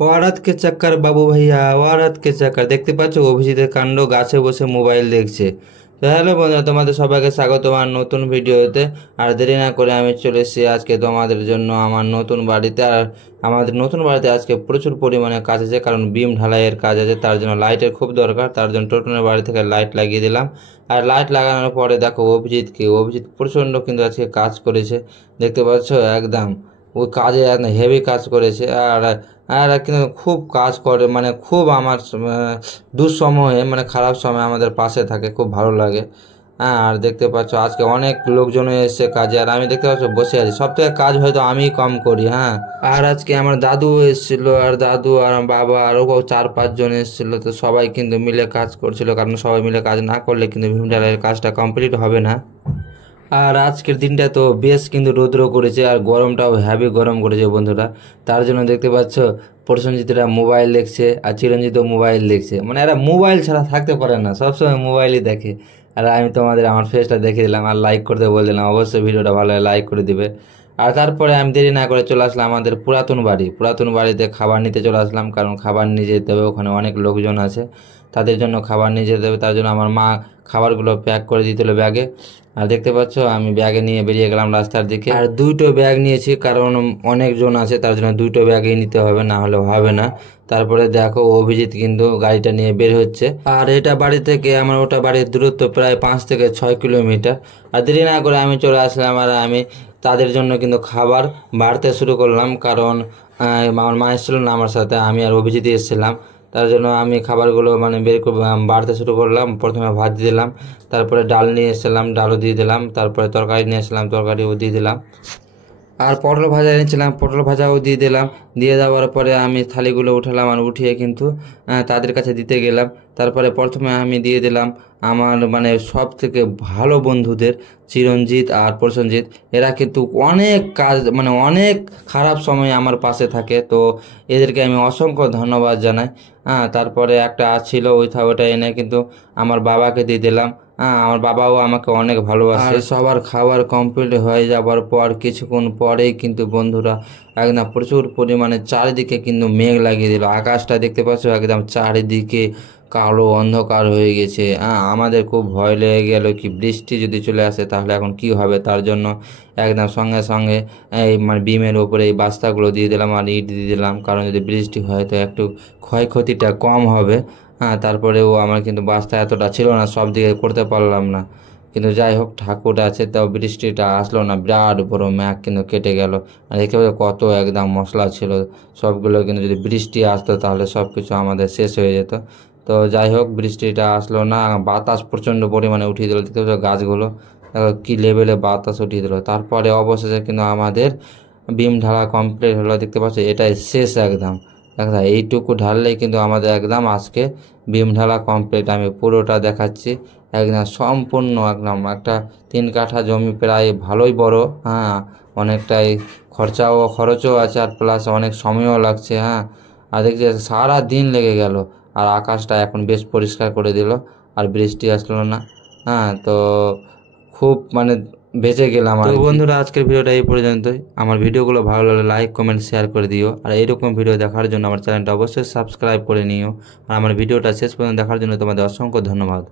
ওয়ারাত কে চাক্কর বাবু ভাইয়া, ওয়ারাত কে চাক্কর। দেখতে পাচ্ছ অভিজিতের কাণ্ড, গাছে বসে মোবাইল দেখছে। তো হ্যালো বন্ধুরা, তোমাদের সবাইকে স্বাগত আমার নতুন ভিডিওতে। আর দেরি না করে আমি চলে এসেছি আজকে তোমাদের জন্য আমার নতুন বাড়িতে। আর আমাদের নতুন বাড়িতে আজকে প্রচুর পরিমাণে কাজ আছে, কারণ বিম ঢালাইয়ের কাজ আছে, তার জন্য লাইটের খুব দরকার। তার জন্য টোটনের বাড়ি থেকে লাইট লাগিয়ে দিলাম। আর লাইট লাগানোর পরে দেখো অভিজিৎ প্রচণ্ড কিন্তু আজকে কাজ করেছে, দেখতে পাচ্ছ একদম। ওই কাজে একদম হেভি কাজ করেছে। আর আর কিন্তু খুব কাজ করে, মানে খুব আমার দুঃসময়ে, মানে খারাপ সময় আমাদের পাশে থাকে, খুব ভালো লাগে। হ্যাঁ, আর দেখতে পাচ্ছ আজকে অনেক লোকজন এসেছে কাজে, আর আমি দেখতে পাচ্ছ বসে আছি। সব থেকে কাজ হয়তো আমি কম করি। হ্যাঁ, আর আজকে আমার দাদু এসেছিল, আর দাদু আর বাবা আরও 4-5 জন এসেছিলো। তো সবাই কিন্তু মিলে কাজ করছিল, কারণ সবাই মিলে কাজ না করলে কিন্তু ভীম ঢালাইয়ের কাজটা কমপ্লিট হবে না। আর আজকের দিনটা তো বেশ কিন্তু রৌদ্র করেছে, আর গরমটাও হ্যাভি গরম করেছে বন্ধুরা। তার জন্য দেখতে পাচ্ছ প্রসেনজিৎরা মোবাইল দেখছে, আর চিরঞ্জিতও মোবাইল দেখছে। মানে এরা মোবাইল ছাড়া থাকতে পারে না, সবসময় মোবাইলই দেখে। আর আমি তোমাদের আমার ফেসটা দেখে দিলাম, আর লাইক করতে বলে দিলাম। অবশ্যই ভিডিওটা ভালো হয় লাইক করে দিবে। আর তারপরে আমি দেরি না করে চলে আসলাম আমাদের পুরাতন বাড়িতে খাবার নিতে চলে আসলাম, কারণ খাবার নিয়ে যেতে হবে। ওখানে অনেক লোকজন আছে, তাদের জন্য খাবার নিয়ে যেতে হবে। তার জন্য আমার মা খাবারগুলো প্যাক করে দিতে হলো ব্যাগে। আর দেখতে পাচ্ছ আমি ব্যাগে নিয়ে বেরিয়ে গেলাম রাস্তার দিকে। আর 2টো ব্যাগ নিয়েছি, কারণ অনেকজন আছে, তার জন্য 2টো ব্যাগই নিতে হবে, না হলে হবে না। তারপরে দেখো অভিজিৎ কিন্তু গাড়িটা নিয়ে বের হচ্ছে। আর এটা বাড়ি থেকে আমার ওটা বাড়ির দূরত্ব প্রায় 5 থেকে 6 কিলোমিটার। আর দেরি না করে আমি চলে আসলাম, আর আমি তাদের জন্য কিন্তু খাবার বাড়তে শুরু করলাম, কারণ আমার মা এসেছিল না আমার সাথে, আমি আর অভিজিৎ এসেছিলাম। তার জন্য আমি খাবারগুলো মানে বাড়তে শুরু করলাম। প্রথমে ভাত দিয়ে দিলাম, তারপরে ডাল নিয়ে এসেছিলাম, ডালও দিয়ে দিলাম, তারপরে তরকারি নিয়ে এসেছিলাম, তরকারিও দিয়ে দিলাম। আর পটল ভাজা এনেছিলাম, পটল ভাজাও দিয়ে দিলাম। দিয়ে দেওয়ার পরে আমি থালিগুলো উঠালাম, আর উঠিয়ে কিন্তু তাদের কাছে দিতে গেলাম। তারপরে প্রথমে আমি দিয়ে দিলাম আমার মানে সব থেকে ভালো বন্ধুদের, চিরঞ্জিত আর প্রসেনজিৎ। এরা কিন্তু অনেক কাজ, মানে অনেক খারাপ সময় আমার পাশে থাকে, তো এদেরকে আমি অসংখ্য ধন্যবাদ জানাই। তারপরে একটা ছিল ওটা এনে কিন্তু আমার বাবাকে দিয়ে দিলাম। আমার বাবাও আমাকে অনেক ভালোবাসে। সবার খাবার কমপ্লিট হয়ে যাবার পর কিছুক্ষণ পরেই কিন্তু বন্ধুরা একদম প্রচুর পরিমাণে চারিদিকে কিন্তু মেঘ লাগিয়ে দিল। আকাশটা দেখতে পাচ্ছ একদম চারিদিকে কালো অন্ধকার হয়ে গেছে। আমাদের খুব ভয় লেগে গেল, কি বৃষ্টি যদি চলে আসে তাহলে এখন কি হবে। তার জন্য একদম সঙ্গে সঙ্গে এই মানে বিমের ওপরে এই বাস্তাগুলো দিয়ে দিলাম, আর ইট দিয়ে দিলাম, কারণ যদি বৃষ্টি হয় তো একটু ক্ষয়ক্ষতিটা কম হবে। তারপরেও আমার কিন্তু বাস্তা এতটা ছিল না, সব দিকে করতে পারলাম না। কিন্তু যাই হোক, ঠাকুর আছে, তাও বৃষ্টিটা আসলো না। বিরাট বড় মেঘ কিন্তু কেটে গেল। আর একেবারে কত একদম মশলা ছিল সবগুলো, কিন্তু যদি বৃষ্টি আসতো তাহলে সব কিছু আমাদের শেষ হয়ে যেত। তো যাই হোক, বৃষ্টিটা আসলো না। বাতাস প্রচণ্ড পরিমাণে উঠিয়ে দিল, দেখতে পাচ্ছ গাছগুলো কী লেভেলে বাতাস উঠিয়ে দিল। তারপরে অবশেষে কিন্তু আমাদের বিম ঢালা কমপ্লিট হলো, দেখতে পাচ্ছ এটাই শেষ একদম। এইটুকু ঢাললেই কিন্তু আমাদের একদম আজকে বিম ঢালা কমপ্লিট। আমি পুরোটা দেখাচ্ছি একদম সম্পূর্ণ, একদম একটা 3 কাঠা জমি, প্রায় ভালোই বড়। অনেকটাই খরচও আছে, আর প্লাস অনেক সময়ও লাগছে। আর দেখছি সারা দিন লেগে গেল। আর আকাশটা এখন বেশ পরিষ্কার করে দিল, আর বৃষ্টি আসলো না। তো খুব মানে বেঁচে গেলাম। আর বন্ধুরা, আজকের ভিডিওটা এই পর্যন্তই। আমার ভিডিওগুলো ভালো লাগলে লাইক কমেন্ট শেয়ার করে দিও, আর এইরকম ভিডিও দেখার জন্য আমার চ্যানেলটা অবশ্যই সাবস্ক্রাইব করে নিও। আর আমার ভিডিওটা শেষ পর্যন্ত দেখার জন্য তোমাদের অসংখ্য ধন্যবাদ।